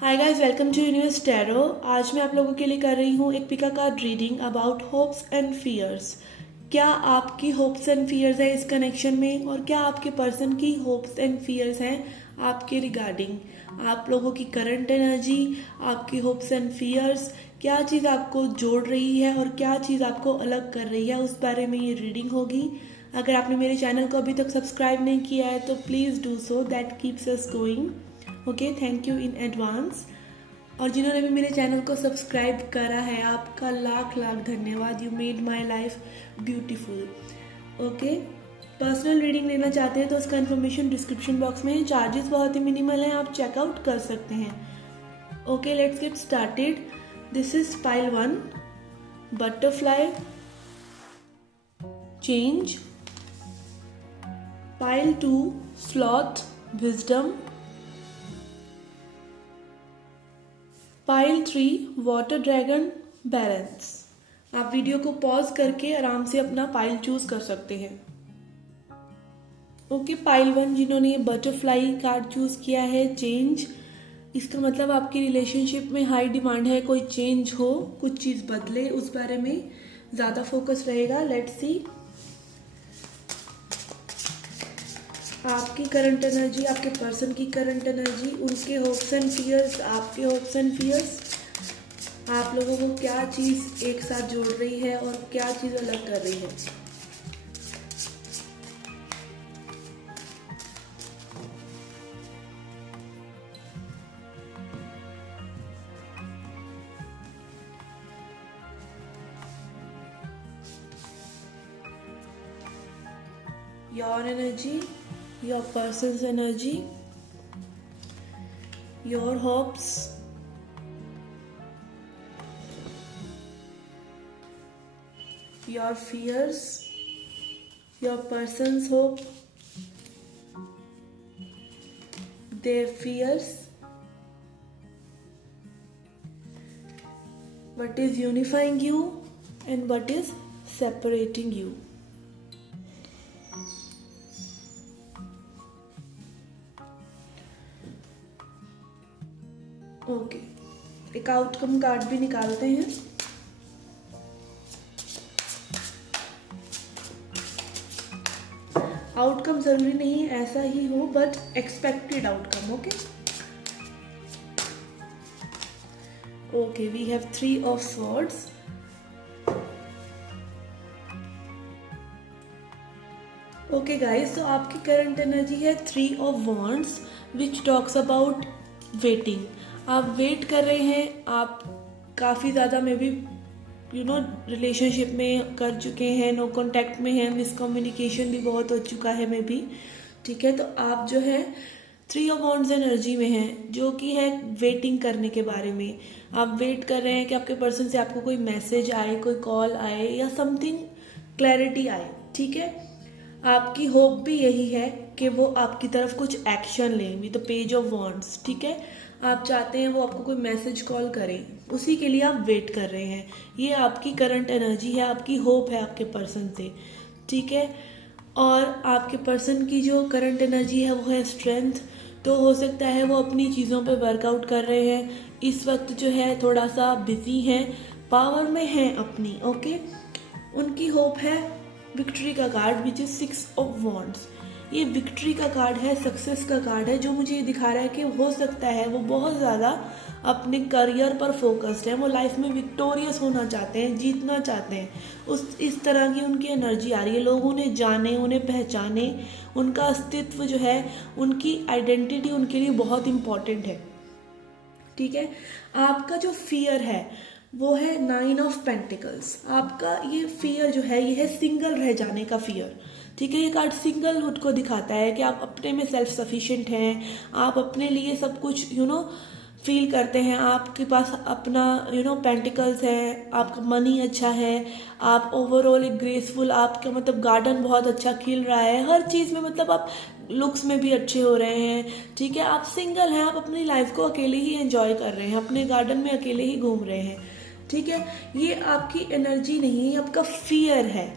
Hi guys, welcome to Universe Tarot. आज मैं आप लोगों के लिए कर रही हूँ एक pick a card reading about hopes and fears. क्या आपकी होप्स एंड फियर्स है इस कनेक्शन में, और क्या आपके पर्सन की होप्स एंड फियर्स हैं आपके रिगार्डिंग। आप लोगों की करंट एनर्जी, आपकी होप्स एंड फियर्स, क्या चीज़ आपको जोड़ रही है और क्या चीज़ आपको अलग कर रही है, उस बारे में ये रीडिंग होगी। अगर आपने मेरे चैनल को अभी तक सब्सक्राइब नहीं किया है तो please do so, that keeps us going. Okay, thank you in advance. और जिन्होंने भी मेरे चैनल को सब्सक्राइब करा है, आपका लाख लाख धन्यवाद। You made my life beautiful. Okay, personal reading लेना चाहते हैं तो उसका इन्फॉर्मेशन डिस्क्रिप्शन बॉक्स में है। चार्जेस बहुत ही मिनिमल हैं, आप चेकआउट कर सकते हैं। Okay, let's get started. This is pile 1, butterfly, change. Pile 2, sloth, wisdom. Pile 3, water dragon, balance. आप वीडियो को पॉज करके आराम से अपना पाइल चूज कर सकते हैं। ओके, पाइल 1 जिन्होंने ये बटरफ्लाई कार्ड चूज किया है, चेंज। इसका मतलब आपकी रिलेशनशिप में हाई डिमांड है, कोई चेंज हो, कुछ चीज़ बदले, उस बारे में ज़्यादा फोकस रहेगा। लेट्स सी आपकी करंट एनर्जी, आपके पर्सन की करंट एनर्जी, उनके होप्स एंड फियर्स, आपके होप्स एंड फियर्स। आप लोगों को क्या चीज़ एक साथ जोड़ रही है और क्या चीज़ अलग कर रही है। Your energy, your person's energy, your hopes, your fears, your person's hope, their fears, what is unifying you and what is separating you. Okay, एक आउटकम कार्ड भी निकालते हैं। आउटकम जरूरी नहीं ऐसा ही हो, but expected outcome. Okay okay, we have 3 of swords. Okay guys, तो आपकी करंट एनर्जी है 3 of wands, which talks about waiting. आप वेट कर रहे हैं, आप काफ़ी ज़्यादा मे बी रिलेशनशिप में कर चुके हैं, नो कांटेक्ट में हैं, मिसकम्युनिकेशन भी बहुत हो चुका है मे बी। ठीक है, तो आप जो है 3 ऑफ वॉन्ड्स एनर्जी में हैं, जो कि है वेटिंग करने के बारे में। आप वेट कर रहे हैं कि आपके पर्सन से आपको कोई मैसेज आए, कोई कॉल आए या समथिंग क्लैरिटी आए। ठीक है, आपकी होप भी यही है कि वो आपकी तरफ कुछ एक्शन लें, with the page of wands. ठीक है, आप चाहते हैं वो आपको कोई मैसेज कॉल करें, उसी के लिए आप वेट कर रहे हैं। ये आपकी करंट एनर्जी है, आपकी होप है आपके पर्सन से। ठीक है, और आपके पर्सन की जो करंट एनर्जी है वो है स्ट्रेंथ। तो हो सकता है वो अपनी चीज़ों पे वर्कआउट कर रहे हैं, इस वक्त जो है थोड़ा सा बिजी हैं, पावर में हैं अपनी। ओके, उनकी होप है विक्ट्री का card, which is 6 of wands. ये विक्ट्री का कार्ड है, सक्सेस का कार्ड है, जो मुझे ये दिखा रहा है कि हो सकता है वो बहुत ज़्यादा अपने करियर पर फोकस्ड है, वो लाइफ में विक्टोरियस होना चाहते हैं, जीतना चाहते हैं। इस तरह की उनकी एनर्जी आ रही है। लोग उन्हें जाने, उन्हें पहचाने, उनका अस्तित्व जो है, उनकी आइडेंटिटी उनके लिए बहुत इम्पॉर्टेंट है। ठीक है, आपका जो फियर है वो है 9 ऑफ पेंटिकल्स। आपका ये फियर जो है, ये है सिंगल रह जाने का फियर। ठीक है, ये कार्ड सिंगलहुड को दिखाता है कि आप अपने में सेल्फ सफिशिएंट हैं, आप अपने लिए सब कुछ फील करते हैं, आपके पास अपना पेंटिकल्स है, आपका मनी अच्छा है, आप ओवरऑल एक ग्रेसफुल, आपका मतलब गार्डन बहुत अच्छा खिल रहा है, हर चीज़ में मतलब आप लुक्स में भी अच्छे हो रहे हैं। ठीक है, आप सिंगल हैं, आप अपनी लाइफ को अकेले ही एंजॉय कर रहे हैं, अपने गार्डन में अकेले ही घूम रहे हैं। ठीक है, ये आपकी एनर्जी नहीं है, आपका फियर है।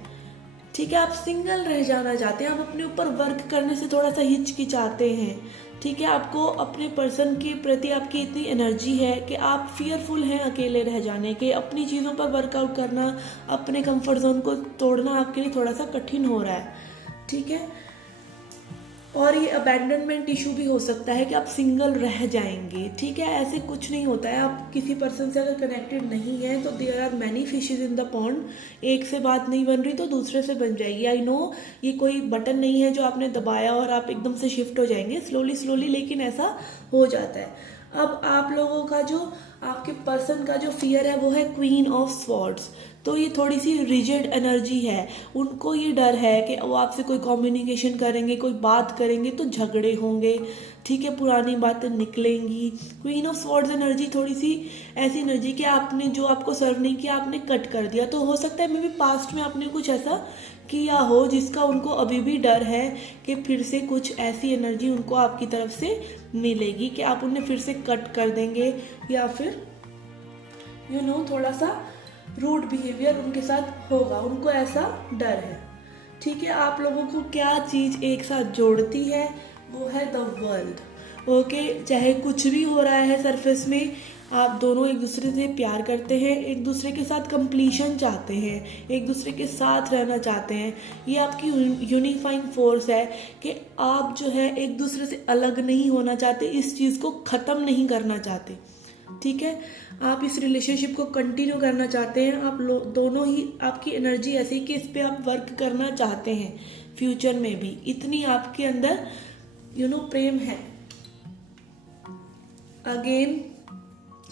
ठीक है, आप सिंगल रह जाना चाहते हैं, आप अपने ऊपर वर्क करने से थोड़ा सा हिचकिचाते हैं। ठीक है, आपको अपने पर्सन के प्रति आपकी इतनी एनर्जी है कि आप फियरफुल हैं अकेले रह जाने के, अपनी चीज़ों पर वर्कआउट करना, अपने कंफर्ट जोन को तोड़ना आपके लिए थोड़ा सा कठिन हो रहा है। ठीक है, और ये अबैंडनमेंट इशू भी हो सकता है कि आप सिंगल रह जाएंगे। ठीक है, ऐसे कुछ नहीं होता है। आप किसी पर्सन से अगर कनेक्टेड नहीं है तो there are many fishes in the pond. एक से बात नहीं बन रही तो दूसरे से बन जाएगी। आई नो ये कोई बटन नहीं है जो आपने दबाया और आप एकदम से शिफ्ट हो जाएंगे, स्लोली स्लोली, लेकिन ऐसा हो जाता है। अब आप लोगों का जो, आपके पर्सन का जो फियर है वो है क्वीन ऑफ स्वॉर्ड्स। तो ये थोड़ी सी रिजिड एनर्जी है। उनको ये डर है कि वो आपसे कोई कम्युनिकेशन करेंगे, कोई बात करेंगे तो झगड़े होंगे। ठीक है, पुरानी बातें निकलेंगी। क्वीन ऑफ स्वॉर्ड्स एनर्जी थोड़ी सी ऐसी एनर्जी कि आपने जो आपको सर्व नहीं किया आपने कट कर दिया। तो हो सकता है मे बी पास्ट में आपने कुछ ऐसा किया हो जिसका उनको अभी भी डर है कि फिर से कुछ ऐसी एनर्जी उनको आपकी तरफ से मिलेगी कि आप उन्हें फिर से कट कर देंगे, या फिर थोड़ा सा रूड बिहेवियर उनके साथ होगा। उनको ऐसा डर है। ठीक है, आप लोगों को क्या चीज़ एक साथ जोड़ती है वो है द वर्ल्ड। ओके, चाहे कुछ भी हो रहा है सरफेस में, आप दोनों एक दूसरे से प्यार करते हैं, एक दूसरे के साथ कंप्लीशन चाहते हैं, एक दूसरे के साथ रहना चाहते हैं। ये आपकी यूनिफाइंग फोर्स है कि आप जो है एक दूसरे से अलग नहीं होना चाहते, इस चीज़ को ख़त्म नहीं करना चाहते। ठीक है, आप इस रिलेशनशिप को कंटिन्यू करना चाहते हैं। आप दोनों ही, आपकी एनर्जी ऐसी कि इस पे आप वर्क करना चाहते हैं फ्यूचर में भी। इतनी आपके अंदर प्रेम है। अगेन,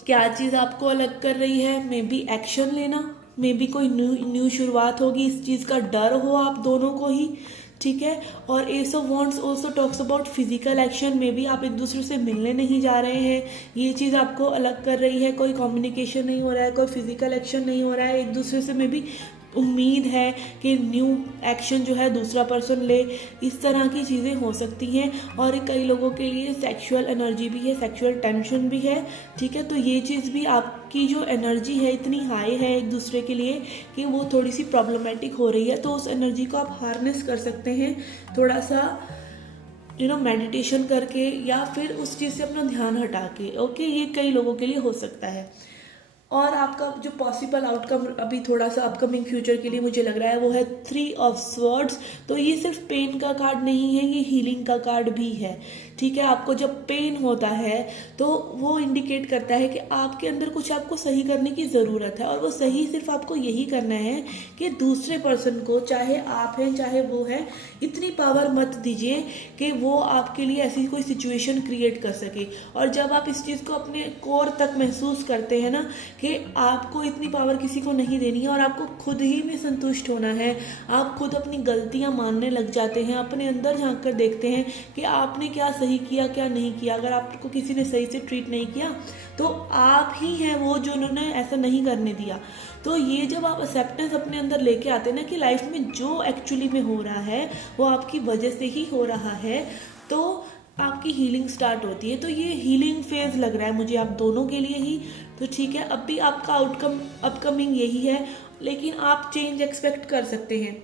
क्या चीज़ आपको अलग कर रही है? मे बी एक्शन लेना, मे बी कोई न्यू शुरुआत होगी, इस चीज़ का डर हो आप दोनों को ही। ठीक है, और S of wands also talks about physical action. में भी आप एक दूसरे से मिलने नहीं जा रहे हैं, ये चीज़ आपको अलग कर रही है। कोई कम्युनिकेशन नहीं हो रहा है, कोई फिजिकल एक्शन नहीं हो रहा है। एक दूसरे से में भी उम्मीद है कि न्यू एक्शन जो है दूसरा पर्सन ले। इस तरह की चीज़ें हो सकती हैं। और कई लोगों के लिए सेक्सुअल एनर्जी भी है, सेक्सुअल टेंशन भी है। ठीक है, तो ये चीज़ भी, आपकी जो एनर्जी है इतनी हाई है एक दूसरे के लिए कि वो थोड़ी सी प्रॉब्लमेटिक हो रही है। तो उस एनर्जी को आप हार्नेस कर सकते हैं थोड़ा सा मेडिटेशन करके, या फिर उस चीज़ से अपना ध्यान हटा के। ओके, ये कई लोगों के लिए हो सकता है। और आपका जो पॉसिबल आउटकम अभी थोड़ा सा अपकमिंग फ्यूचर के लिए मुझे लग रहा है वो है 3 ऑफ स्वॉर्ड्स। तो ये सिर्फ पेन का कार्ड नहीं है, ये हीलिंग का कार्ड भी है। ठीक है, आपको जब पेन होता है तो वो इंडिकेट करता है कि आपके अंदर कुछ आपको सही करने की ज़रूरत है। और वो सही सिर्फ आपको यही करना है कि दूसरे पर्सन को, चाहे आप हैं चाहे वो है, इतनी पावर मत दीजिए कि वो आपके लिए ऐसी कोई सिचुएशन क्रिएट कर सके। और जब आप इस चीज़ को अपने कोर तक महसूस करते हैं ना कि आपको इतनी पावर किसी को नहीं देनी है और आपको खुद ही में संतुष्ट होना है, आप खुद अपनी गलतियां मानने लग जाते हैं, अपने अंदर झांक कर देखते हैं कि आपने क्या सही किया क्या नहीं किया। अगर आपको किसी ने सही से ट्रीट नहीं किया तो आप ही हैं वो जो उन्होंने ऐसा नहीं करने दिया। तो ये जब आप एक्सेप्टेंस अपने अंदर लेके आते हैं ना कि लाइफ में जो एक्चुअली में हो रहा है वो आपकी वजह से ही हो रहा है, तो आपकी हीलिंग स्टार्ट होती है। तो ये हीलिंग फेज लग रहा है मुझे आप दोनों के लिए ही। तो ठीक है, अब भी आपका आउटकम अपकमिंग यही है, लेकिन आप चेंज एक्सपेक्ट कर सकते हैं।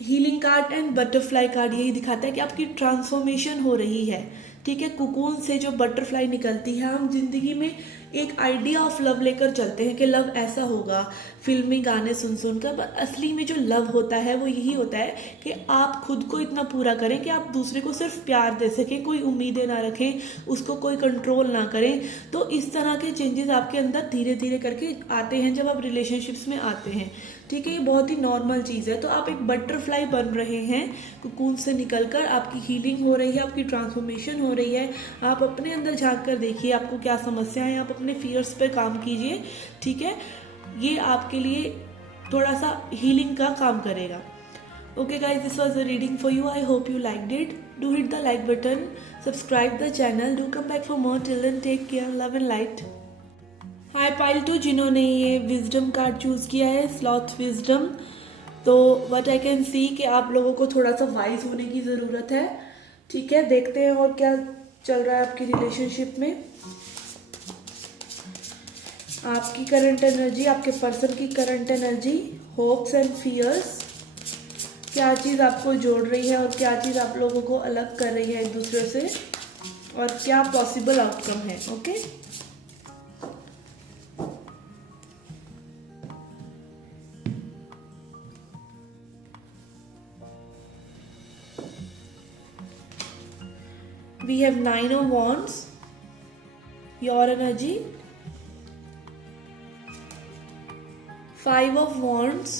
Healing card and butterfly card यही दिखाता है कि आपकी ट्रांसफॉर्मेशन हो रही है। ठीक है, कुकून से जो बटरफ्लाई निकलती है, हम जिंदगी में एक आइडिया ऑफ लव लेकर चलते हैं कि लव ऐसा होगा फिल्मी गाने सुन सुनकर, पर असली में जो लव होता है वो यही होता है कि आप खुद को इतना पूरा करें कि आप दूसरे को सिर्फ प्यार दे सकें, कोई उम्मीदें ना रखें, उसको कोई कंट्रोल ना करें। तो इस तरह के चेंजेस आपके अंदर धीरे धीरे करके आते हैं जब आप रिलेशनशिप्स में आते हैं। ठीक है, ये बहुत ही नॉर्मल चीज़ है। तो आप एक बटरफ्लाई बन रहे हैं, कुकून से निकलकर आपकी हीलिंग हो रही है, आपकी ट्रांसफॉर्मेशन हो रही है। आप अपने अंदर झांक कर देखिए आपको क्या समस्या है, आप अपने फियर्स पर काम कीजिए। ठीक है, ये आपके लिए थोड़ा सा हीलिंग का काम करेगा। Okay guys, this was the reading for you. I hope you liked it. Do hit the like button, subscribe the channel, do come back for more. Till then, take care, love and light. High pile 2 जिन्होंने ये wisdom card choose किया है, sloth wisdom, तो what I can see कि आप लोगों को थोड़ा सा वाइज होने की ज़रूरत है। ठीक है, देखते हैं और क्या चल रहा है आपकी रिलेशनशिप में। आपकी करंट एनर्जी, आपके पर्सन की current energy, hopes and fears, क्या चीज़ आपको जोड़ रही है और क्या चीज़ आप लोगों को अलग कर रही है एक दूसरे से, और क्या पॉसिबल आउटकम है। Okay, we have 9 of wands, your energy, 5 of wands,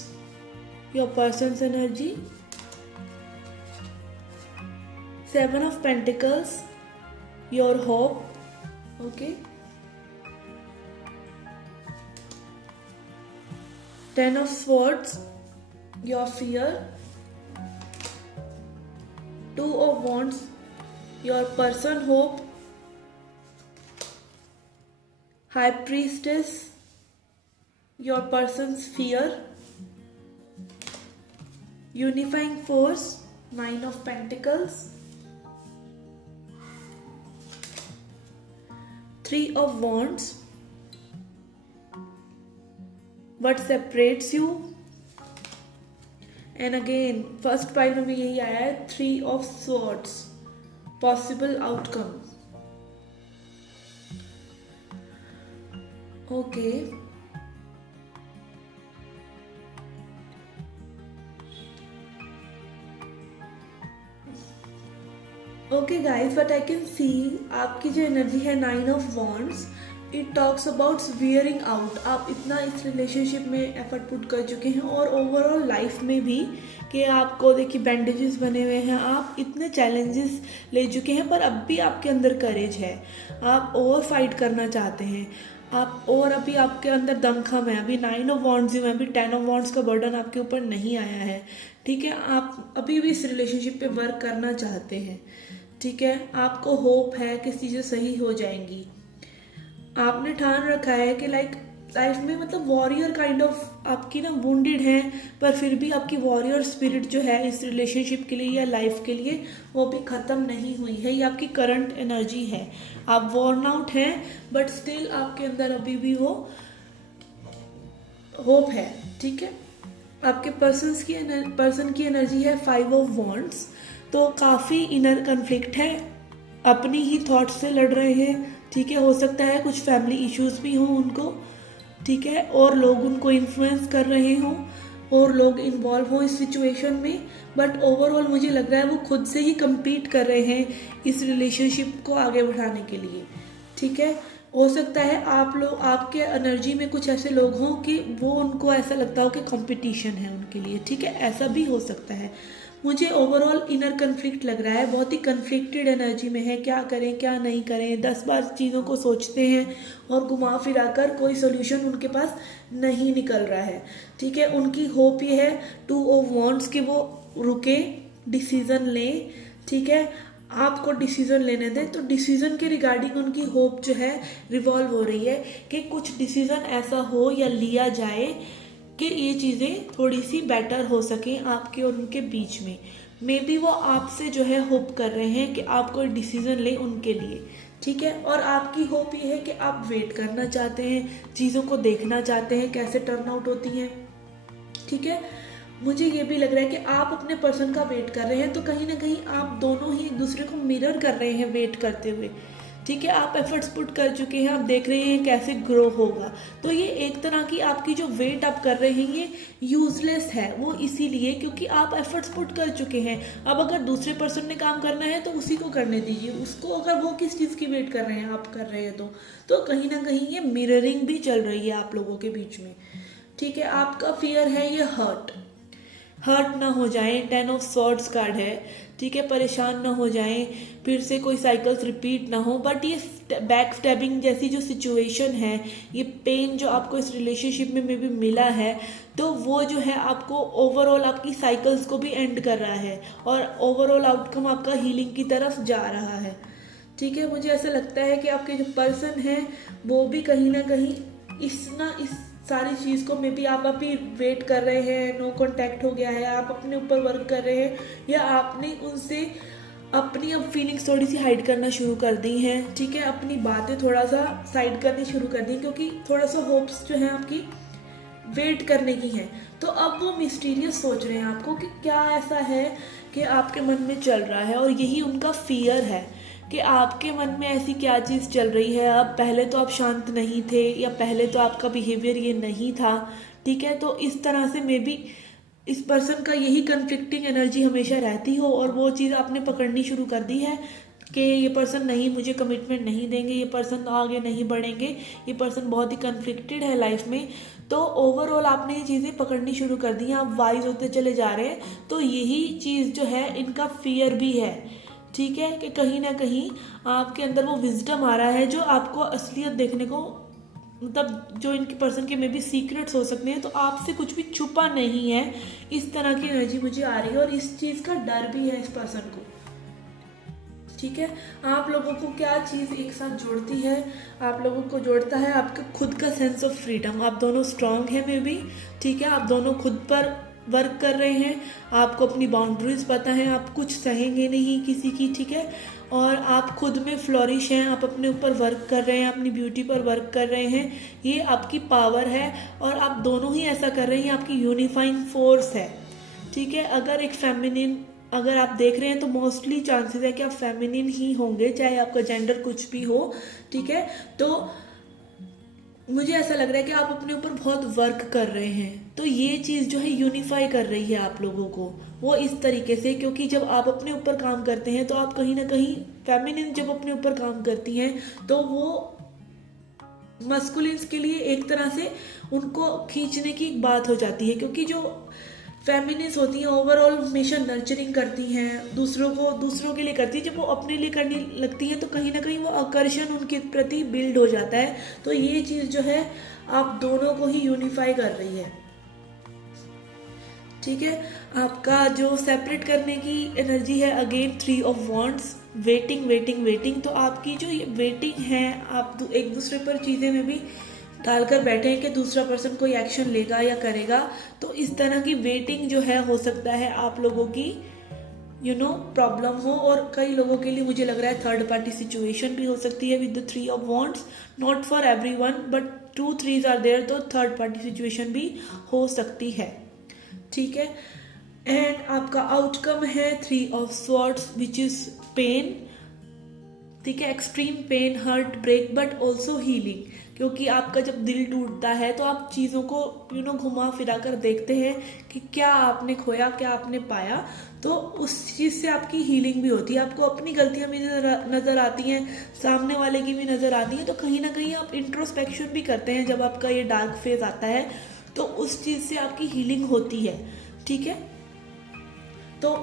your person's energy, 7 of pentacles, your hope. Okay, 10 of swords, your fear, 2 of wands, your person hope, high priestess, your person's fear, unifying force, 9 of pentacles, 3 of wands, what separates you, and again first pile में भी यही आया है, 3 of swords, possible outcome. Okay, okay guys, but I can see आपकी जो energy है 9 of wands, it talks about wearing out. आप इतना इस रिलेशनशिप में एफर्ट पुट कर चुके हैं और ओवरऑल लाइफ में भी, कि आपको देखिए बैंडेजेस बने हुए हैं, आप इतने चैलेंजेस ले चुके हैं, पर अब भी आपके अंदर करेज है, आप और फाइट करना चाहते हैं आप, और अभी आपके अंदर दमखम है। अभी 9 of wands में अभी 10 of wands का बर्डन आपके ऊपर नहीं आया है, ठीक है। आप अभी भी इस रिलेशनशिप पे वर्क करना चाहते हैं, ठीक है। आपको होप है कि चीज़ें सही हो जाएंगी। आपने ठान रखा है कि लाइफ में मतलब वॉरियर काइंड ऑफ आपकी ना वुंडेड हैं, पर फिर भी आपकी वॉरियर स्पिरिट जो है इस रिलेशनशिप के लिए या लाइफ के लिए, वो भी ख़त्म नहीं हुई है। ये आपकी करंट एनर्जी है। आप वॉर्न आउट हैं, बट स्टिल आपके अंदर अभी भी वो होप है, ठीक है। आपके पर्सन की एनर्जी है 5 of wands, तो काफ़ी इनर कन्फ्लिक्ट है, अपनी ही थॉट्स से लड़ रहे हैं, ठीक है। हो सकता है कुछ फैमिली इश्यूज भी हों उनको, ठीक है, और लोग उनको इन्फ्लुएंस कर रहे हों और लोग इन्वॉल्व हों इस सिचुएशन में, बट ओवरऑल मुझे लग रहा है वो खुद से ही कम्पीट कर रहे हैं इस रिलेशनशिप को आगे बढ़ाने के लिए, ठीक है। हो सकता है आप लोग, आपके एनर्जी में कुछ ऐसे लोग हों कि वो उनको ऐसा लगता हो कि कंपटीशन है उनके लिए, ठीक है, ऐसा भी हो सकता है। मुझे ओवरऑल इनर कन्फ्लिक्ट लग रहा है, बहुत ही कन्फ्लिक्टेड एनर्जी में है, क्या करें क्या नहीं करें, 10 बार चीज़ों को सोचते हैं और घुमा फिरा कर कोई सोल्यूशन उनके पास नहीं निकल रहा है, ठीक है। उनकी होप ये है 2 of wands कि वो रुके, डिसीज़न लें, ठीक है, आपको डिसीज़न लेने दें। तो डिसीज़न के रिगार्डिंग उनकी होप जो है रिवॉल्व हो रही है कि कुछ डिसीज़न ऐसा हो या लिया जाए कि ये चीज़ें थोड़ी सी बेटर हो सकें आपके और उनके बीच में। मे बी वो आपसे जो है होप कर रहे हैं कि आप कोई डिसीज़न लें उनके लिए, ठीक है। और आपकी होप ये है कि आप वेट करना चाहते हैं, चीज़ों को देखना चाहते हैं कैसे टर्न आउट होती हैं, ठीक है। मुझे ये भी लग रहा है कि आप अपने पर्सन का वेट कर रहे हैं, तो कहीं ना कहीं आप दोनों ही एक दूसरे को मिरर कर रहे हैं वेट करते हुए, ठीक है। आप एफर्ट्स पुट कर चुके हैं, आप देख रहे हैं कैसे ग्रो होगा। तो ये एक तरह की आपकी जो वेट आप कर रहे हैं ये यूजलेस है, वो इसीलिए क्योंकि आप एफर्ट्स पुट कर चुके हैं। अब अगर दूसरे पर्सन ने काम करना है तो उसी को करने दीजिए, उसको, अगर वो किस चीज़ की वेट कर रहे हैं आप कर रहे हैं तो कहीं ना कहीं ये मिररिंग भी चल रही है आप लोगों के बीच में, ठीक है। आपका फियर है ये हर्ट ना हो जाएं, 10 of swords कार्ड है, ठीक है, परेशान ना हो जाएं, फिर से कोई साइकिल्स रिपीट ना हो। बट ये बैक स्टैबिंग जैसी जो सिचुएशन है, ये पेन जो आपको इस रिलेशनशिप में भी मिला है, तो वो जो है आपको ओवरऑल आपकी साइकिल्स को भी एंड कर रहा है और ओवरऑल आउटकम आपका हीलिंग की तरफ जा रहा है, ठीक है। मुझे ऐसा लगता है कि आपके जो पर्सन है वो भी कहीं ना कहीं इस सारी चीज़ को मे बी आप अभी वेट कर रहे हैं, नो कांटेक्ट हो गया है, आप अपने ऊपर वर्क कर रहे हैं, या आपने उनसे अपनी अब फीलिंग्स थोड़ी सी हाइड करना शुरू कर दी हैं, ठीक है। अपनी बातें थोड़ा सा साइड करनी शुरू कर दी, क्योंकि थोड़ा सा होप्स जो हैं आपकी वेट करने की हैं। तो अब वो मिस्टीरियस सोच रहे हैं आपको कि क्या ऐसा है कि आपके मन में चल रहा है, और यही उनका फियर है कि आपके मन में ऐसी क्या चीज़ चल रही है। अब पहले तो आप शांत नहीं थे, या पहले तो आपका बिहेवियर ये नहीं था, ठीक है। तो इस तरह से मे बी इस पर्सन का यही कन्फ्लिक्टिंग एनर्जी हमेशा रहती हो, और वो चीज़ आपने पकड़नी शुरू कर दी है कि ये पर्सन नहीं, मुझे कमिटमेंट नहीं देंगे, ये पर्सन आगे नहीं बढ़ेंगे, ये पर्सन बहुत ही कन्फ्लिक्टेड है लाइफ में। तो ओवरऑल आपने ये चीज़ें पकड़नी शुरू कर दी हैं, आप वाइज होते चले जा रहे हैं। तो यही चीज़ जो है इनका फियर भी है, ठीक है, कि कहीं ना कहीं आपके अंदर वो विजडम आ रहा है जो आपको असलियत देखने को, मतलब जो इनके पर्सन के में भी सीक्रेट्स हो सकते हैं, तो आपसे कुछ भी छुपा नहीं है। इस तरह की एनर्जी मुझे आ रही है, और इस चीज़ का डर भी है इस पर्सन को, ठीक है। आप लोगों को क्या चीज़ एक साथ जोड़ती है? आप लोगों को जोड़ता है आपका खुद का सेंस ऑफ फ्रीडम। आप दोनों स्ट्रांग हैं मे बी, ठीक है, आप दोनों खुद पर वर्क कर रहे हैं, आपको अपनी बाउंड्रीज पता है, आप कुछ सहेंगे नहीं किसी की, ठीक है, और आप खुद में फ्लोरिश हैं, आप अपने ऊपर वर्क कर रहे हैं, अपनी ब्यूटी पर वर्क कर रहे हैं। ये आपकी पावर है, और आप दोनों ही ऐसा कर रहे हैं, आपकी यूनिफाइंग फोर्स है, ठीक है। अगर एक फेमिनिन अगर आप देख रहे हैं तो मोस्टली चांसेस है कि आप फेमिनिन ही होंगे, चाहे आपका जेंडर कुछ भी हो, ठीक है। तो मुझे ऐसा लग रहा है कि आप अपने ऊपर बहुत वर्क कर रहे हैं, तो ये चीज़ जो है यूनिफाई कर रही है आप लोगों को, वो इस तरीके से, क्योंकि जब आप अपने ऊपर काम करते हैं तो आप कहीं ना कहीं, फेमिनिन जब अपने ऊपर काम करती हैं तो वो मस्कुलिन्स के लिए एक तरह से उनको खींचने की एक बात हो जाती है, क्योंकि जो फेमिनिस्ट होती हैं ओवरऑल हमेशा नर्चरिंग करती हैं, दूसरों के लिए करती हैं। जब वो अपने लिए करने लगती हैं तो कहीं ना कहीं वो आकर्षण उनके प्रति बिल्ड हो जाता है। तो ये चीज़ जो है आप दोनों को ही यूनिफाई कर रही है, ठीक है। आपका जो सेपरेट करने की एनर्जी है again 3 of wands, waiting waiting waiting. तो आपकी जो ये वेटिंग है, आप एक दूसरे पर चीज़ें में भी डालकर बैठे हैं कि दूसरा पर्सन कोई एक्शन लेगा या करेगा। तो इस तरह की वेटिंग जो है हो सकता है आप लोगों की प्रॉब्लम हो, और कई लोगों के लिए मुझे लग रहा है थर्ड पार्टी सिचुएशन भी हो सकती है with the 3 of wands. Not for everyone but 2 3s are there, तो थर्ड पार्टी सिचुएशन भी हो सकती है, ठीक है। एंड आपका आउटकम है 3 of swords which is pain, ठीक है, extreme pain, hurt, break, but also healing. क्योंकि आपका जब दिल टूटता है तो आप चीज़ों को घुमा फिरा कर देखते हैं कि क्या आपने खोया, क्या आपने पाया, तो उस चीज़ से आपकी हीलिंग भी होती है। आपको अपनी गलतियां भी नज़र आती हैं, सामने वाले की भी नज़र आती हैं, तो कहीं ना कहीं आप इंट्रोस्पेक्शन भी करते हैं जब आपका ये डार्क फेज आता है, तो उस चीज़ से आपकी हीलिंग होती है, ठीक है। तो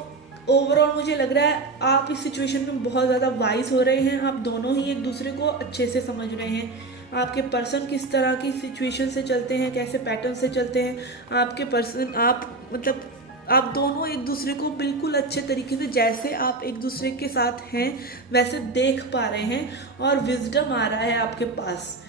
ओवरऑल मुझे लग रहा है आप इस सिचुएशन में बहुत ज़्यादा वाइज हो रहे हैं, आप दोनों ही एक दूसरे को अच्छे से समझ रहे हैं। आपके पर्सन किस तरह की सिचुएशन से चलते हैं, कैसे पैटर्न से चलते हैं, आपके पर्सन आप दोनों एक दूसरे को बिल्कुल अच्छे तरीके से, जैसे आप एक दूसरे के साथ हैं वैसे देख पा रहे हैं, और विजडम आ रहा है आपके पास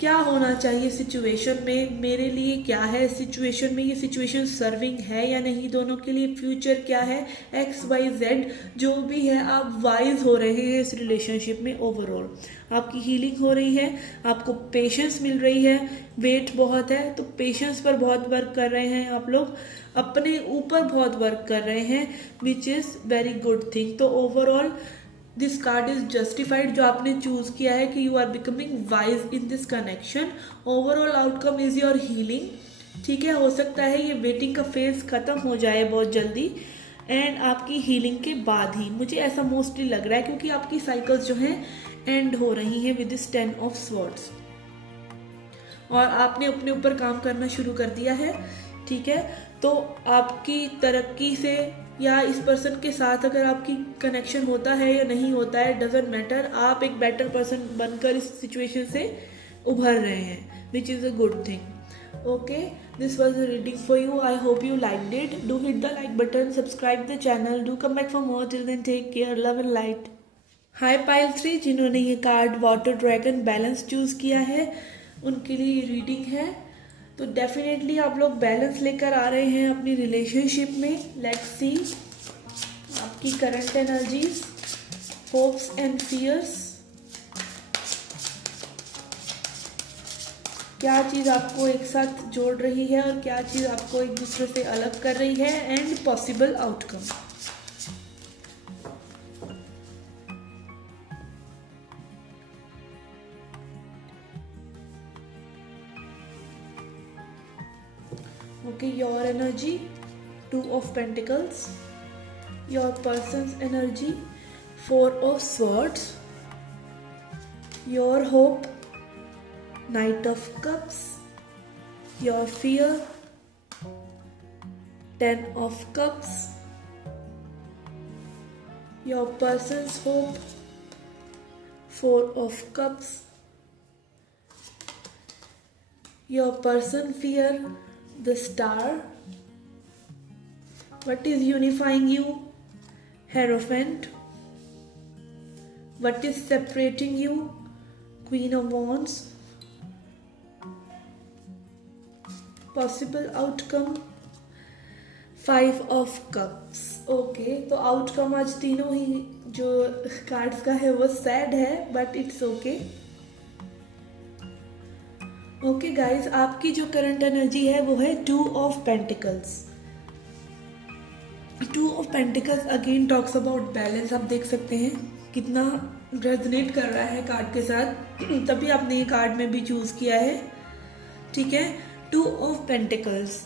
क्या होना चाहिए सिचुएशन में, मेरे लिए क्या है सिचुएशन में, ये सिचुएशन सर्विंग है या नहीं, दोनों के लिए फ्यूचर क्या है, XYZ जो भी है। आप वाइज हो रहे हैं इस रिलेशनशिप में, ओवरऑल आपकी हीलिंग हो रही है, आपको पेशेंस मिल रही है, वेट बहुत है तो पेशेंस पर बहुत वर्क कर रहे हैं आप लोग, अपने ऊपर बहुत वर्क कर रहे हैं, which is very good thing. तो overall this card is justified, जो आपने चूज किया है कि you are becoming wise in this connection. Overall outcome is your healing, ठीक है। हो सकता है ये वेटिंग का फेज खत्म हो जाए बहुत जल्दी, एंड आपकी हीलिंग के बाद ही, मुझे ऐसा मोस्टली लग रहा है, क्योंकि आपकी साइकिल्स जो हैं एंड हो रही हैं विद दिस 10 ऑफ स्वॉर्ड्स, और आपने अपने ऊपर काम करना शुरू कर दिया है, ठीक है। तो आपकी तरक्की से या इस पर्सन के साथ अगर आपकी कनेक्शन होता है या नहीं होता है, डजेंट मैटर, आप एक बेटर पर्सन बनकर इस सिचुएशन से उभर रहे हैं, which is a good thing. Okay, this was a reading for you, I hope you liked it, do hit the like button, subscribe the channel, do come back for more, till then take care, love and light. Hi pile 3 जिन्होंने ये card water dragon balance choose किया है उनके लिए reading है, तो definitely आप लोग बैलेंस लेकर आ रहे हैं अपनी रिलेशनशिप में। लेट्स सी आपकी current energies, hopes and fears. क्या चीज़ आपको एक साथ जोड़ रही है और क्या चीज़ आपको एक दूसरे से अलग कर रही है, and possible outcome. Okay, your energy, 2 of Pentacles. Your person's energy, 4 of Swords. Your hope, Knight of Cups. Your fear, 10 of Cups. Your person's hope, 4 of Cups. Your person fear, the Star. What is unifying you? Hierophant. What is separating you? Queen of Wands. Possible outcome, 5 of Cups. Okay, तो outcome आज तीनों ही जो cards का है वो sad है, but it's okay. Okay guys, आपकी जो करंट एनर्जी है वो है 2 of pentacles. 2 of pentacles again talks about balance. आप देख सकते हैं कितना रेजोनेट कर रहा है कार्ड के साथ, तभी आपने ये कार्ड में भी चूज किया है। ठीक है, 2 of pentacles,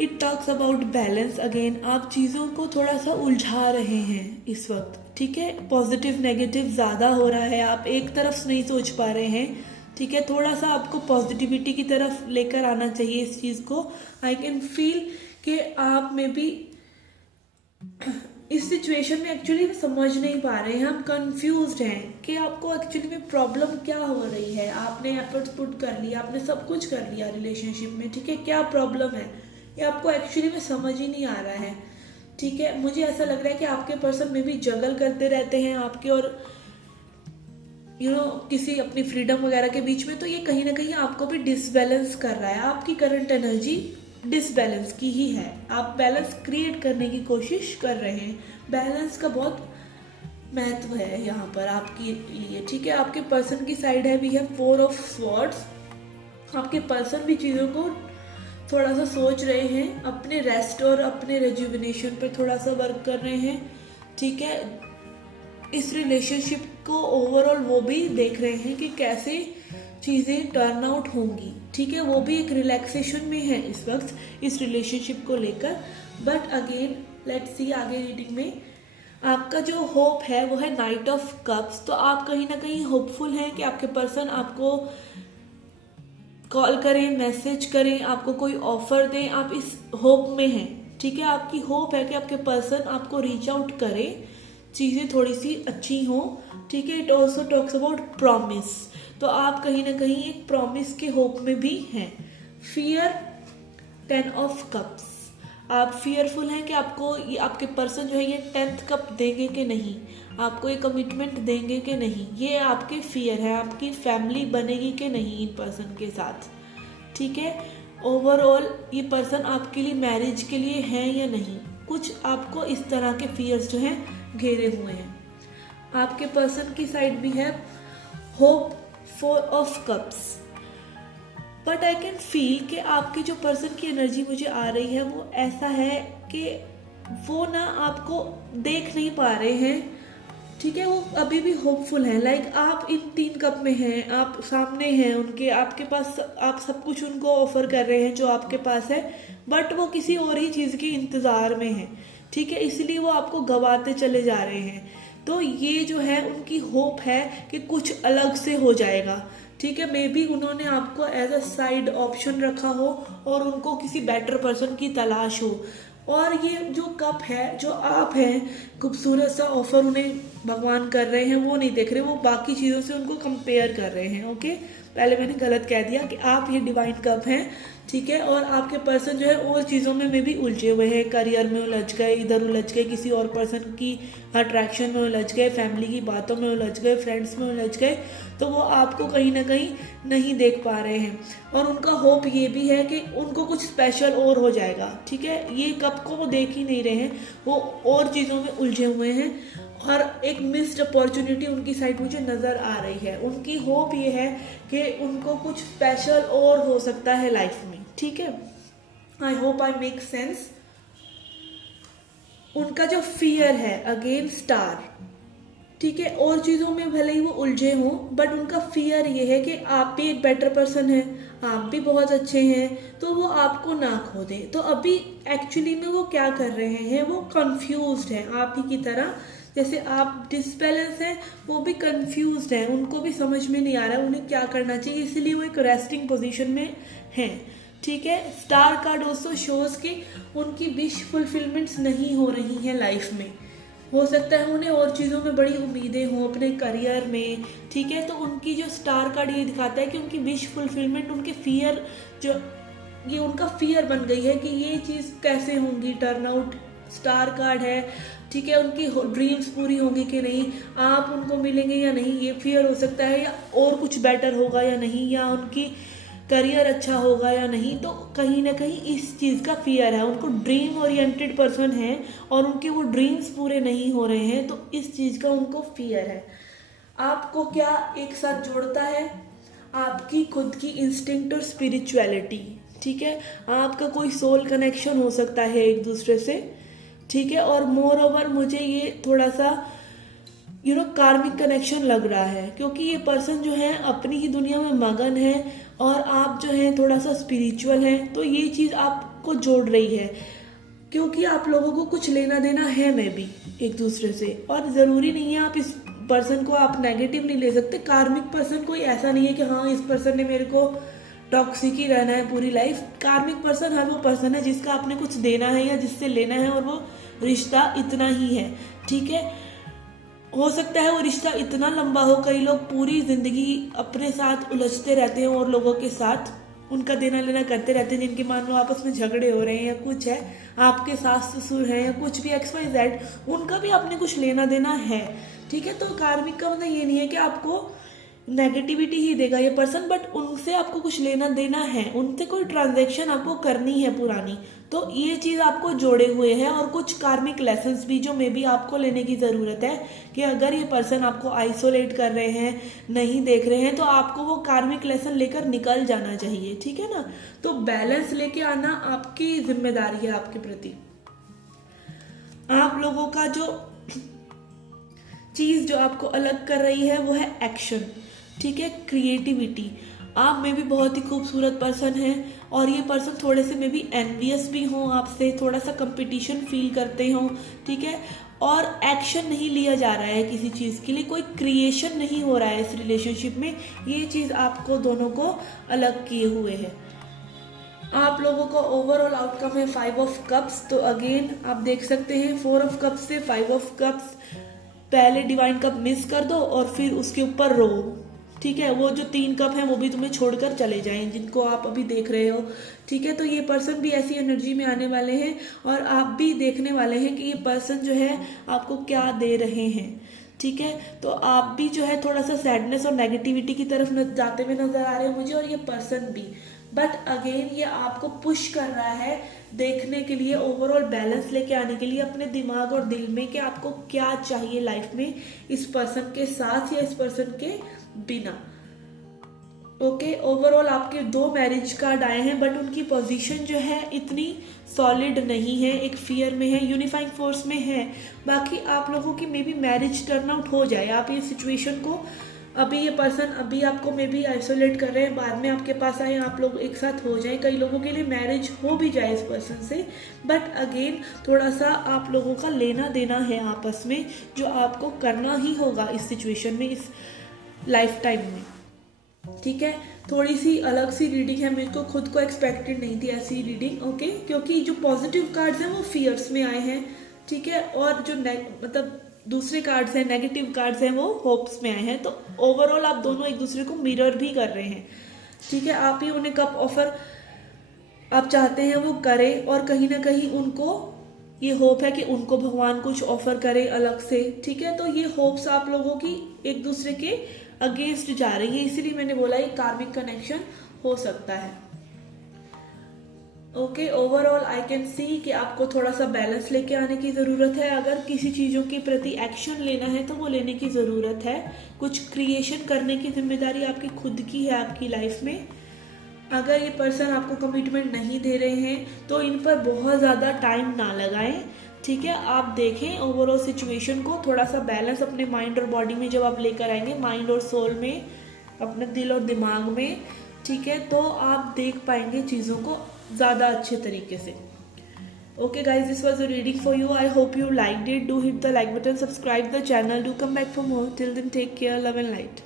it talks about balance. Again आप चीज़ों को थोड़ा सा उलझा रहे हैं इस वक्त। ठीक है, पॉजिटिव नेगेटिव ज़्यादा हो रहा है, आप एक तरफ नहीं सोच पा रहे हैं। ठीक है, थोड़ा सा आपको पॉजिटिविटी की तरफ लेकर आना चाहिए इस चीज़ को। आई कैन फील कि आप में भी इस सिचुएशन में एक्चुअली समझ नहीं पा रहे हैं, हम कंफ्यूज्ड हैं कि आपको एक्चुअली में प्रॉब्लम क्या हो रही है। आपने एफर्ट्स पुट कर लिया, आपने सब कुछ कर लिया रिलेशनशिप में। ठीक है, क्या प्रॉब्लम है ये आपको एक्चुअली में समझ ही नहीं आ रहा है। ठीक है, मुझे ऐसा लग रहा है कि आपके पर्सन में भी जगल करते रहते हैं आपके और किसी अपनी फ्रीडम वगैरह के बीच में। तो ये कहीं ना कहीं आपको भी डिसबैलेंस कर रहा है। आपकी करंट एनर्जी डिसबैलेंस की ही है। आप बैलेंस क्रिएट करने की कोशिश कर रहे हैं। बैलेंस का बहुत महत्व है यहाँ पर आपके लिए। ठीक है, आपके पर्सन की साइड है भी है 4 ऑफ स्वॉर्ड्स। आपके पर्सन भी चीज़ों को थोड़ा सा सोच रहे हैं, अपने रेस्ट और अपने रेजुविनेशन पे थोड़ा सा वर्क कर रहे हैं। ठीक है, इस रिलेशनशिप को ओवरऑल वो भी देख रहे हैं कि कैसे चीज़ें टर्न आउट होंगी। ठीक है, वो भी एक रिलैक्सेशन में है इस वक्त इस रिलेशनशिप को लेकर। बट अगेन लेट्स सी आगे रीडिंग में आपका जो होप है वो है नाइट ऑफ कप्स। तो आप कहीं ना कहीं होपफुल हैं कि आपके पर्सन आपको कॉल करें, मैसेज करें, आपको कोई ऑफर दें, आप इस होप में हैं। ठीक है, आपकी होप है कि आपके पर्सन आपको रीच आउट करे, चीज़ें थोड़ी सी अच्छी हों। ठीक है, it also talks about promise. तो आप कहीं ना कहीं एक प्रॉमिस के होप में भी हैं। Fear, 10 of cups. आप फियरफुल हैं कि आपको आपके पर्सन जो है ये 10th कप देंगे कि नहीं, आपको ये कमिटमेंट देंगे कि नहीं, ये आपके फियर है। आपकी फैमिली बनेगी कि नहीं इन पर्सन के साथ। ठीक है, ओवरऑल ये पर्सन आपके लिए मैरिज के लिए है या नहीं, कुछ आपको इस तरह के फियर्स जो हैं घेरे हुए हैं। आपके पर्सन की साइड भी है hope, 4 of cups. But I can feel कि आपके जो पर्सन की एनर्जी मुझे आ रही है वो ऐसा है कि वो ना आपको देख नहीं पा रहे हैं। ठीक है, वो अभी भी होपफुल हैं। लाइक आप इन 3 कप में हैं, आप सामने हैं उनके, आपके पास आप सब कुछ उनको ऑफर कर रहे हैं जो आपके पास है, बट वो किसी और ही चीज़ के इंतज़ार में हैं। ठीक है, इसलिए वो आपको गवाते चले जा रहे हैं। तो ये जो है उनकी होप है कि कुछ अलग से हो जाएगा। ठीक है, मे बी उन्होंने आपको एज अ साइड ऑप्शन रखा हो और उनको किसी बेटर पर्सन की तलाश हो। और ये जो कप है, जो आप हैं, खूबसूरत सा ऑफर उन्हें भगवान कर रहे हैं, वो नहीं देख रहे, वो बाकी चीज़ों से उनको कंपेयर कर रहे हैं। ओके, पहले मैंने गलत कह दिया कि आप ये डिवाइन कप हैं। ठीक है, और आपके पर्सन जो है और चीज़ों में भी उलझे हुए हैं, करियर में उलझ गए, इधर उलझ गए, किसी और पर्सन की अट्रैक्शन में उलझ गए, फैमिली की बातों में उलझ गए, फ्रेंड्स में उलझ गए। तो वो आपको कहीं ना कहीं नहीं देख पा रहे हैं और उनका होप ये भी है कि उनको कुछ स्पेशल और हो जाएगा। ठीक है, ये कप को वो देख ही नहीं रहे हैं, वो और चीज़ों में उलझे हुए हैं और एक मिस्ड अपॉर्चुनिटी उनकी साइड मुझे नज़र आ रही है। उनकी होप ये है कि उनको कुछ स्पेशल और हो सकता है लाइफ में, ठीक है। I hope I make sense. उनका जो फियर है अगेन स्टार, ठीक है, और चीज़ों में भले ही वो उलझे हों, बट उनका फियर ये है कि आप भी एक बेटर पर्सन है, आप भी बहुत अच्छे हैं, तो वो आपको ना खो दे। तो अभी एक्चुअली में वो क्या कर रहे हैं, वो कंफ्यूज्ड हैं आप ही की तरह। जैसे आप डिसबैलेंस हैं, वो भी कंफ्यूज्ड हैं, उनको भी समझ में नहीं आ रहा है उन्हें क्या करना चाहिए, इसलिए वो एक रेस्टिंग पोजीशन में हैं, ठीक है। स्टार कार्ड ऑल्सो शोज कि उनकी विश फुलफिलमेंट्स नहीं हो रही हैं लाइफ में। हो सकता है उन्हें और चीज़ों में बड़ी उम्मीदें हों अपने करियर में, ठीक है। तो उनकी जो स्टार कार्ड ये दिखाता है कि उनकी विश फुलफिलमेंट, उनके फियर, जो ये उनका फियर बन गई है कि ये चीज़ कैसे होंगी, टर्न आउट स्टार कार्ड है, ठीक है। उनकी ड्रीम्स पूरी होंगी कि नहीं, आप उनको मिलेंगे या नहीं, ये फियर हो सकता है, या और कुछ बेटर होगा या नहीं, या उनकी करियर अच्छा होगा या नहीं। तो कहीं ना कहीं इस चीज़ का फियर है, उनको ड्रीम ओरिएंटेड पर्सन है और उनके वो ड्रीम्स पूरे नहीं हो रहे हैं, तो इस चीज़ का उनको फियर है। आपको क्या एक साथ जोड़ता है, आपकी खुद की इंस्टिंक्ट और स्पिरिचुअलिटी, ठीक है। आपका कोई सोल कनेक्शन हो सकता है एक दूसरे से, ठीक है। और मोर ओवर मुझे ये थोड़ा सा कार्मिक कनेक्शन लग रहा है, क्योंकि ये पर्सन जो है अपनी ही दुनिया में मगन है और आप जो है थोड़ा सा स्पिरिचुअल हैं, तो ये चीज़ आपको जोड़ रही है, क्योंकि आप लोगों को कुछ लेना देना है मे भी एक दूसरे से। और ज़रूरी नहीं है आप इस पर्सन को आप नेगेटिव नहीं ले सकते। कार्मिक पर्सन कोई ऐसा नहीं है कि हाँ इस पर्सन ने मेरे को टॉक्सिक ही रहना है पूरी लाइफ। कार्मिक पर्सन हर वो पर्सन है जिसका आपने कुछ देना है या जिससे लेना है, और वो रिश्ता इतना ही है, ठीक है। हो सकता है वो रिश्ता इतना लंबा हो, कई लोग पूरी जिंदगी अपने साथ उलझते रहते हैं और लोगों के साथ उनका देना लेना करते रहते हैं, जिनके मान लो आपस में झगड़े हो रहे हैं या कुछ है, आपके सास ससुर हैं या कुछ भी XYZ, उनका भी आपने कुछ लेना देना है, ठीक है। तो कार्मिक का मतलब ये नहीं है कि आपको नेगेटिविटी ही देगा ये पर्सन, बट उनसे आपको कुछ लेना देना है, उनसे कोई ट्रांजैक्शन आपको करनी है पुरानी, तो ये चीज़ आपको जोड़े हुए है। और कुछ कार्मिक लेसन्स भी जो मे बी आपको लेने की ज़रूरत है, कि अगर ये पर्सन आपको आइसोलेट कर रहे हैं, नहीं देख रहे हैं, तो आपको वो कार्मिक लेसन लेकर निकल जाना चाहिए, ठीक है ना। तो बैलेंस लेके आना आपकी जिम्मेदारी है आपके प्रति। आप लोगों का जो चीज़ जो आपको अलग कर रही है वो है एक्शन, ठीक है, क्रिएटिविटी। आप में भी बहुत ही खूबसूरत पर्सन हैं और ये पर्सन थोड़े से में भी एनवियस भी हों आपसे, थोड़ा सा कंपटीशन फील करते हों, ठीक है। और एक्शन नहीं लिया जा रहा है किसी चीज़ के लिए, कोई क्रिएशन नहीं हो रहा है इस रिलेशनशिप में, ये चीज़ आपको दोनों को अलग किए हुए है। आप लोगों का ओवरऑल आउटकम है 5 ऑफ कप्स। तो अगेन आप देख सकते हैं 4 ऑफ कप्स से 5 ऑफ कप्स, पहले डिवाइन कप मिस कर दो और फिर उसके ऊपर रो, ठीक है। वो जो 3 कप हैं वो भी तुम्हें छोड़कर चले जाएं जिनको आप अभी देख रहे हो, ठीक है। तो ये पर्सन भी ऐसी एनर्जी में आने वाले हैं और आप भी देखने वाले हैं कि ये पर्सन जो है आपको क्या दे रहे हैं, ठीक है। तो आप भी जो है थोड़ा सा सैडनेस और नेगेटिविटी की तरफ जाते हुए नजर आ रहे हैं मुझे, और ये पर्सन भी। बट अगेन ये आपको पुश कर रहा है देखने के लिए, ओवरऑल बैलेंस लेके आने के लिए अपने दिमाग और दिल में कि आपको क्या चाहिए लाइफ में, इस पर्सन के साथ या इस पर्सन के बिना। ओके, ओवरऑल आपके 2 मैरिज कार्ड आए हैं, बट उनकी पोजीशन जो है इतनी सॉलिड नहीं है, एक फियर में है, यूनिफाइंग फोर्स में है। बाकी आप लोगों की may be marriage turn out हो जाए। आप ये सिचुएशन को, अभी ये पर्सन अभी आपको मे बी आइसोलेट कर रहे हैं, बाद में आपके पास आए, आप लोग एक साथ हो जाएं, कई लोगों के लिए मैरिज हो भी जाए इस पर्सन से। बट अगेन थोड़ा सा आप लोगों का लेना देना है आपस में, जो आपको करना ही होगा इस सिचुएशन में, इस लाइफ टाइम में, ठीक है। थोड़ी सी अलग सी रीडिंग है, मेरे को खुद को एक्सपेक्टेड नहीं थी ऐसी रीडिंग, ओके। क्योंकि जो पॉजिटिव कार्ड्स हैं वो फियर्स में आए हैं, ठीक है, और जो मतलब दूसरे कार्ड्स हैं, नेगेटिव कार्ड्स हैं, वो होप्स में आए हैं। तो ओवरऑल आप दोनों एक दूसरे को मिरर भी कर रहे हैं, ठीक है। आप ही उन्हें कप ऑफर आप चाहते हैं वो करें, और कहीं ना कहीं उनको ये होप है कि उनको भगवान कुछ ऑफर करे अलग से, ठीक है। तो ये होप्स आप लोगों की एक दूसरे के अगेंस्ट जा रही है, इसीलिए मैंने बोला ये कार्मिक कनेक्शन हो सकता है। Okay, overall I can see कि आपको थोड़ा सा बैलेंस लेके आने की ज़रूरत है। अगर किसी चीज़ों के प्रति एक्शन लेना है तो वो लेने की ज़रूरत है। कुछ क्रिएशन करने की जिम्मेदारी आपकी खुद की है आपकी लाइफ में। अगर ये पर्सन आपको कमिटमेंट नहीं दे रहे हैं तो इन पर बहुत ज़्यादा टाइम ना लगाएं, ठीक है। आप देखें ओवरऑल सिचुएशन को, थोड़ा सा बैलेंस अपने माइंड और बॉडी में जब आप लेकर आएंगे, माइंड और सोल में, अपने दिल और दिमाग में, ठीक है, तो आप देख पाएंगे चीज़ों को ज़्यादा अच्छे तरीके से। Okay guys, this was a reading for you. I hope you liked it. Do hit the like button, subscribe the channel, do come back for more. Till then, take care, love and light.